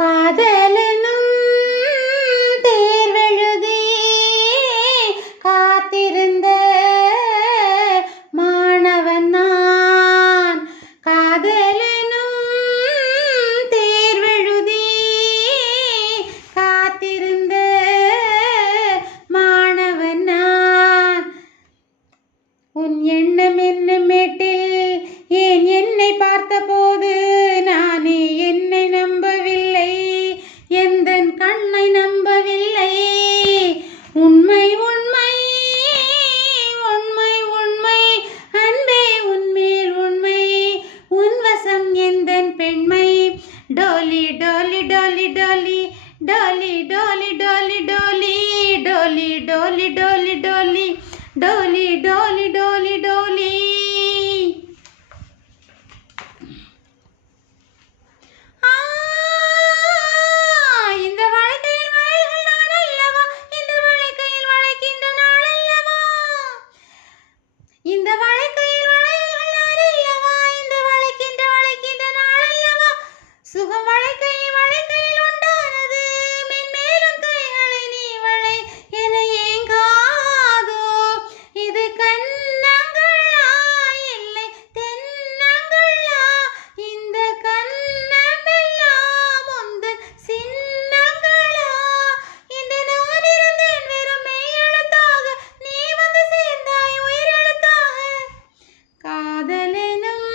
காதலனும் தேர்வெழுதி காத்திருந்த மாணவன் நான். காதலனும் தேர்வெழுதி காத்திருந்த மாணவன் நான். உன் எண்ணம் என்னும் மேட்டில் ஏன் என்னை பார்த்தபோது நானே என்னை நம்பவில்லை, எந்தன் கண்ணை நம்பவில்லை. உண்மை உண்மை உண்மை உண்மை அன்பே உன்மேல் உண்மை, உன் வசம் எந்தன் பெண்மை. டோலி டோலி டோலி டோலி டோலி டோலி டோலி டோலி டோலி டோலி டோலி டோலி டோலி டோலி டோலி. இந்த வாழ்க்கையில் வளைகள் நான் அல்லவா, இந்த வாழ்க்கையில் வளைக்கின்ற நாள் அல்லவா. இந்த வாழ்க்கையில் வளைகள் நான் அல்லவா, இந்த வளைக்கின்ற நாள் அல்லவா. சுகம் வாழ்க்கையில் உண்டானது, மென்மேலும் கைகளை நீ வளை என ஏங்காதோ. இது கண்ணங்களா இல்லை தென்னங்களா, இந்த கண்ணமெல்லாம் உந்தன் சின்னங்களா. இன்று நான் இருந்தேன் வெறும் மெய்யெழுத்தாக, நீ வந்து சேர்ந்தாய் உயிரெழுத்தாக. காதலெனும்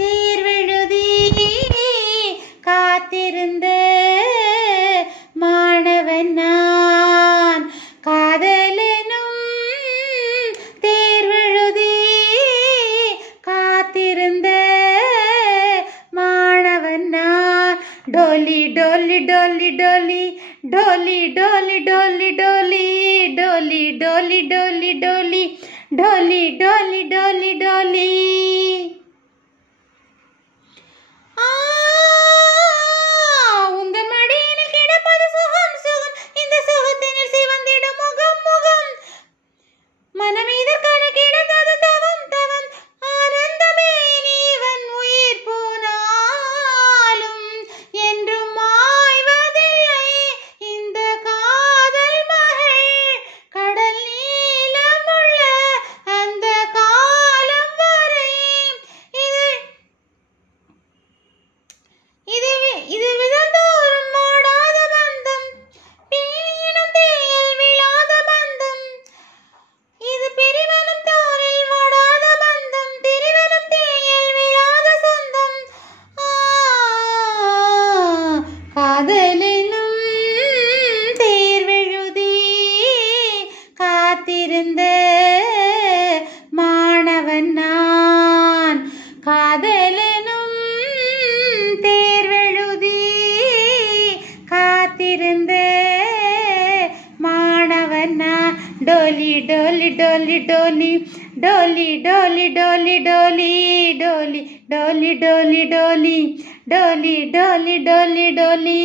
தேர்வெழுதி காத்திருந்த மாணவன் நான். காதலெனும் தேர்வெழுதி காத்திருந்த மாணவன் நான். டோலி டோலி டோலி டோலி டோலி டோலி டோலி டோலி டோலி டோலி டோலி டோலி டோலி டோலி டோலி. உந்தன் மடியினில் கிடப்பது சுகம் சுகம், இந்த சுகத்தினில் சிவந்திடும் முகம் முகம். மனம் இதற்கான கிடந்தது தவம் தவம், ஆனந்தமே நீவன் உயிர் போனாலும் என்றும் மாய்வதில்லை இந்த காதல் மகள். கடல் நீளமுள்ள அந்த காலம் வரை இது விதந்தோறும் ஓடாத பந்தம், பிரிவினும் தேயில் விழாத பந்தம். இது பிரிவனும் தோரில் ஓடாத பந்தம், பிரிவனும் தேயில் விழாத சொந்தம். காதலெனும் தேர்வெழுதி காத்திருந்த மாணவன் நான். காதலெனும் தேர்வெழுதி காத்திருந்த மாணவன் நான். டோலி டோலி டோலி டோலி டோலி டோலி டோலி டோலி டோலி டோலி டோலி டோலி டோலி டோலி டோலி டோலி.